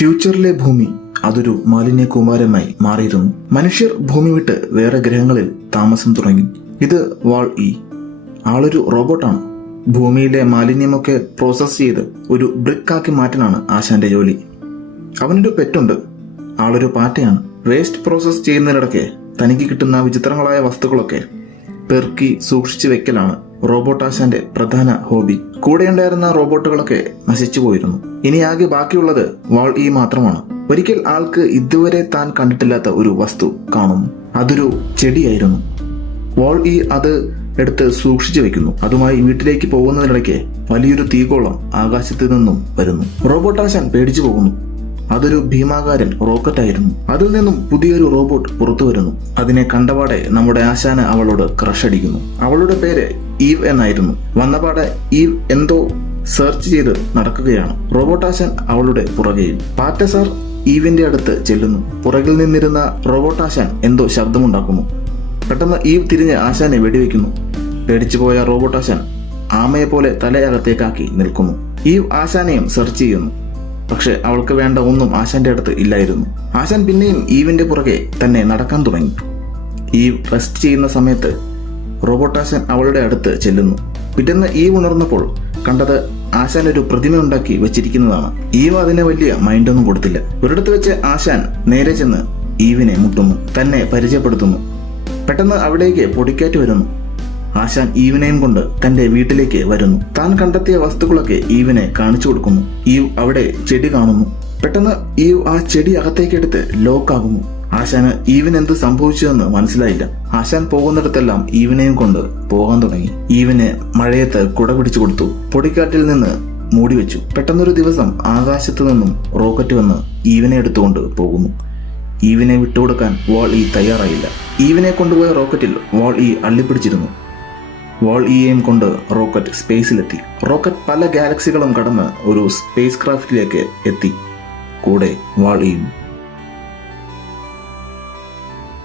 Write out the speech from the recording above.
ഫ്യൂച്ചറിലെ ഭൂമി അതൊരു മാലിന്യ കൂമ്പാരമായി മാറിയിരുന്നു. മനുഷ്യർ ഭൂമി വിട്ട് വേറെ ഗ്രഹങ്ങളിൽ താമസം തുടങ്ങി. ഇത് വാൾ ഇ ആളൊരു റോബോട്ടാണ്. ഭൂമിയിലെ മാലിന്യമൊക്കെ പ്രോസസ് ചെയ്ത് ഒരു ബ്രിക്കാക്കി മാറ്റാനാണ് ആശാന്റെ ജോലി. അവനൊരു പെറ്റുണ്ട്. ആളൊരു പാറ്റയാണ്. വേസ്റ്റ് പ്രോസസ് ചെയ്യുന്നതിനിടയ്ക്ക് തനിക്ക് കിട്ടുന്ന വിചിത്രങ്ങളായ വസ്തുക്കളൊക്കെ പെറുക്കി സൂക്ഷിച്ചു വെക്കലാണ് റോബോട്ട് ആശാന്റെ പ്രധാന ഹോബി. കൂടെയുണ്ടായിരുന്ന റോബോട്ടുകളൊക്കെ നശിച്ചു പോയിരുന്നു. ഇനി ആകെ ബാക്കിയുള്ളത് വാൾ ഇ മാത്രമാണ്. ഒരിക്കൽ ആൾക്ക് ഇതുവരെ താൻ കണ്ടിട്ടില്ലാത്ത ഒരു വസ്തു കാണുന്നു. അതൊരു ചെടിയായിരുന്നു. വാൾ ഇ അത് എടുത്ത് സൂക്ഷിച്ചു വെക്കുന്നു. അതുമായി വീട്ടിലേക്ക് പോകുന്നതിനിടയ്ക്ക് വലിയൊരു തീഗോളം ആകാശത്ത് നിന്നും വരുന്നു. റോബോട്ട് ആശാൻ പേടിച്ചു പോകുന്നു. അതൊരു ഭീമാകാരൻ റോക്കറ്റ് ആയിരുന്നു. അതിൽ നിന്നും പുതിയൊരു റോബോട്ട് പുറത്തു വരുന്നു. അതിനെ കണ്ടപാടെ നമ്മുടെ ആശാന് അവളോട് ക്രഷ് അടിക്കുന്നു. അവളുടെ പേര് ഈവ് എന്നായിരുന്നു. വന്നപാടെ ഈവ് എന്തോ സെർച്ച് ചെയ്ത് നടക്കുകയാണ്. റോബോട്ട് ആശാൻ അവളുടെ പുറകെയും. പാറ്റ സാർ ഈവിന്റെ അടുത്ത് ചെല്ലുന്നു. പുറകിൽ നിന്നിരുന്ന റോബോട്ട് ആശാൻ എന്തോ ശബ്ദമുണ്ടാക്കുന്നു. പെട്ടെന്ന് ഈവ് തിരിഞ്ഞ് ആശാനെ വെടിവെക്കുന്നു. പേടിച്ചുപോയ റോബോട്ട് ആശാൻ ആമയെ പോലെ തലയകത്തേക്കാക്കി നിൽക്കുന്നു. ഈവ് ആശാനെയും സെർച്ച് ചെയ്യുന്നു. പക്ഷെ അവൾക്ക് വേണ്ട ഒന്നും ആശാന്റെ അടുത്ത് ഇല്ലായിരുന്നു. ആശാൻ പിന്നെയും ഈവിന്റെ പുറകെ തന്നെ നടക്കാൻ തുടങ്ങി. ഈവ് റെസ്റ്റ് ചെയ്യുന്ന സമയത്ത് റോബോട്ട് ആശാൻ അവളുടെ അടുത്ത് ചെല്ലുന്നു. പിറ്റേന്ന് ഈവ് ഉണർന്നപ്പോൾ കണ്ടത് ആശാൻ ഒരു പ്രതിമ ഉണ്ടാക്കി വെച്ചിരിക്കുന്നതാണ്. ഈവ് അതിനെ വലിയ മൈൻഡൊന്നും കൊടുത്തില്ല. ഒരിടത്ത് വെച്ച് ആശാൻ നേരെ ചെന്ന് ഈവിനെ മുട്ടുന്നു. തന്നെ പരിചയപ്പെടുത്തുന്നു. പെട്ടെന്ന് അവിടേക്ക് പൊടിക്കാറ്റ് വരുന്നു. ആശാൻ ഈവിനെയും കൊണ്ട് തന്റെ വീട്ടിലേക്ക് വരുന്നു. താൻ കണ്ടെത്തിയ വസ്തുക്കളൊക്കെ ഈവിനെ കാണിച്ചു കൊടുക്കുന്നു. ഈവ് അവിടെ ചെടി കാണുന്നു. പെട്ടെന്ന് ഈവ് ആ ചെടി അകത്തേക്കെടുത്ത് ലോക്കാകുന്നു. ആശാന് ഈവിന് എന്ത് സംഭവിച്ചുവെന്ന് മനസ്സിലായില്ല. ആശാൻ പോകുന്നിടത്തെല്ലാം ഈവിനെയും കൊണ്ട് പോകാൻ തുടങ്ങി. ഈവിന് മഴയത്ത് കുട പിടിച്ചു കൊടുത്തു. പൊടിക്കാറ്റിൽ നിന്ന് മൂടി വെച്ചു. പെട്ടെന്നൊരു ദിവസം ആകാശത്തു നിന്നും റോക്കറ്റ് വന്ന് ഈവിനെ എടുത്തുകൊണ്ട് പോകുന്നു. ഈവിനെ വിട്ടുകൊടുക്കാൻ വാൾ ഇ തയ്യാറായില്ല. ഈവിനെ കൊണ്ടുപോയ റോക്കറ്റിൽ വാൾ ഇ അള്ളിപ്പിടിച്ചിരുന്നു. വാൾ ഇയെയും കൊണ്ട് റോക്കറ്റ് സ്പേസിലെത്തി. റോക്കറ്റ് പല ഗാലക്സികളും കടന്ന് ഒരു സ്പേസ് ക്രാഫ്റ്റിലേക്ക് എത്തി. കൂടെ വാൾ ഇയും.